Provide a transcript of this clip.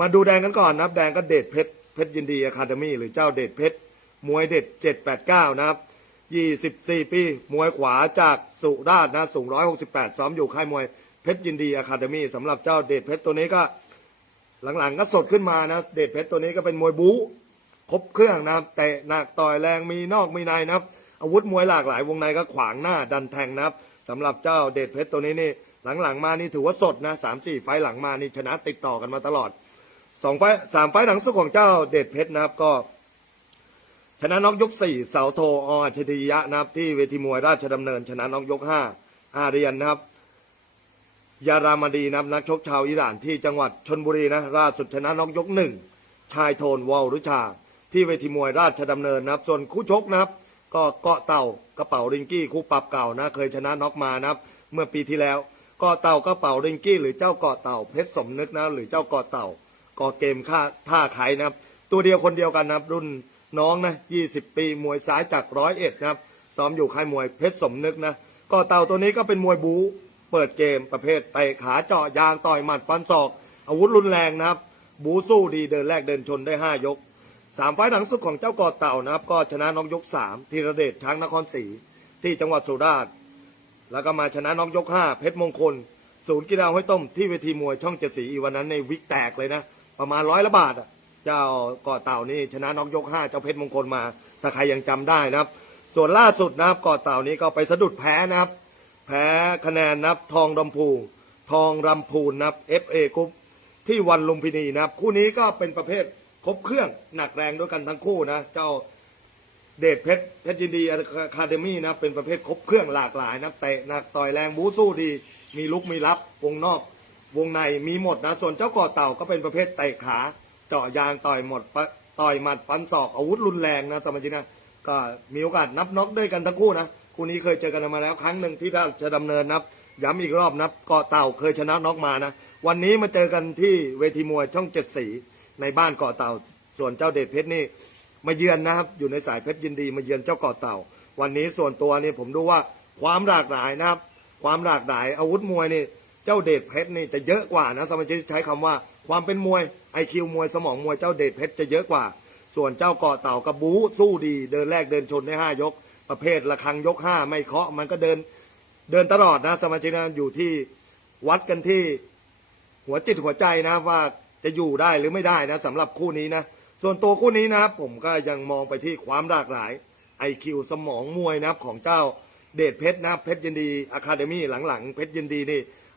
มาดูแดงกันก่อนนะครับ แดงก็เดชเพชรเพชรยินดีอะคาเดมี่หรือเจ้าเดชเพชรมวยเด็ด789นะครับ24ปี มวยขวาจากสุราษฎร์นะสูง168ซ้อมอยู่ค่ายมวยเพชรยินดีอะคาเดมี่สำหรับเจ้าเดชเพชรตัวนี้ก็ หลังๆก็สดขึ้นมานะ เดชเพชรตัวนี้ก็เป็นมวยบู๊ครบเครื่องนะครับเตะหนักต่อยแรงมีนอกมีในนะครับ อาวุธมวยหลากหลายวงในก็ขวางหน้าดันแทงนะครับสำหรับเจ้าเดชเพชรตัวนี้นี่หลังๆมานี่ถือว่าสดนะสามสี่ไฟหลังมานี่ชนะติดต่อกันมาตลอด สองไฟสามไฟหลังสุดของเจ้าเดชเพชรนะครับก็ชนะน็อกยกสี่เสาโทออัจฉริยะนะครับ ที่เวทีมวยราชดำเนิน ชนะน็อกยกห้าอาเรียนนะครับ ยารามดีนะครับนักชกชาวอิหร่านที่จังหวัดชนบุรีนะราชสุดชนะน็อกยกหนึ่งชายโทนวอลรุชา ที่เวทีมวยราชดำเนินนะครับ ส่วนคู่ชกนะครับ ก็เกาะเต่ากระเป๋าริงกี้คู่ปรับเก่านะ เคยชนะน็อกมานะครับ เมื่อปีที่แล้วเกาะเต่ากระเป๋าริงกี้หรือเจ้าเกาะเต่าเพชรสมนึกนะหรือเจ้าเกาะเต่า ก่อเกมค่าท่าไขนะครับ ตัวเดียวคนเดียวกันนะครับ รุ่นน้องนะ20ปีมวยซ้ายจากร้อยเอ็ดนะครับ ซ้อมอยู่ค่ายมวยเพชรสมนึกนะกาะเต่าตัวนี้ก็เป็นมวยบูเปิดเกมประเภทเตะขาเจาะยางต่อยหมัดฟันศอก อาวุธรุนแรงนะครับ บูสู้ดีเดินแรกเดินชนได้5ยกสามไฟล์หลังสุดของเจ้ากอเต่านะครับ ก็ชนะน้องยกสามธีรเดชช้างนครศรีที่จังหวัดสุราษฎร์แล้วก็มาชนะน้องยกห้าเพชรมงคล ศูนย์กีฬาห้วยต้มที่เวทีมวยช่องเจ็ดสีวันนั้นในวิกแตกเลยนะ ประมาณร้อยละบาทอะเจ้ากอเต่านี่ชนะน้องยกห้าเจ้าเพชรมงคลมาถ้าใครยังจำได้นะครับ ส่วนล่าสุดนะครับกอเต่านี้ก็ไปสะดุดแพ้นะครับ แพ้คะแนนนับทองรำพูทองรำพูนนับ FA กรุ๊ปที่วันลุมพินีนะครับ คู่นี้ก็เป็นประเภทครบเครื่องหนักแรงด้วยกันทั้งคู่นะ เจ้าเดชเพชรเพชรยินดีอะคาเดมี่นะเป็นประเภทครบเครื่องหลากหลายนะเตะหนักต่อยแรงบู๊สู้ดี มีลุกมีรับวงนอก วงในมีหมดนะ ส่วนเจ้าก่อเต่าก็เป็นประเภทเตะขา เจาะยางต่อยหมดต่อยหมัดฟันศอกอาวุธรุนแรงนะสมัยนี้นะก็มีโอกาสนับน็อกด้วยกันทั้งคู่นะคู่นี้เคยเจอกันมาแล้วครั้งหนึ่งที่ถ้าจะดำเนินนับย้ำอีกรอบนับเกาะเต่าเคยชนะน็อกมานะวันนี้มาเจอกันที่เวทีมวยช่องเจ็ดสีในบ้านเกาะเต่า ส่วนเจ้าเดชเพชรนี่มาเยือนนะครับอยู่ในสายเพชรยินดีมาเยือนเจ้าเกาะเต่า วันนี้ส่วนตัวนี่ผมดูว่าความหลากหลายนะครับ ความหลากหลายอาวุธมวยนี่ เจ้าเดชเพชรนี่จะเยอะกว่านะสมาชิกใช้คำว่าความเป็นมวยไอคิวมวยสมองมวยเจ้าเดชเพชรจะเยอะกว่า ส่วนเจ้าเกาะเต่ากระบูสู้ดีเดินแรกเดินชนได้ห้ายก ประเภทระฆังยกห้าไม่เคาะมันก็เดินเดินตลอดนะสมาชิกนะอยู่ที่วัดกันที่หัวจิตหัวใจนะว่าจะอยู่ได้หรือไม่ได้นะสำหรับคู่นี้นะส่วนตัวคู่นี้นะครับผมก็ยังมองไปที่ความหลากหลายไอคิวสมองมวยนะครับของเจ้าเดชเพชรนะเพชรยินดีอะคาเดมี่หลังๆ เพชรยินดีนี่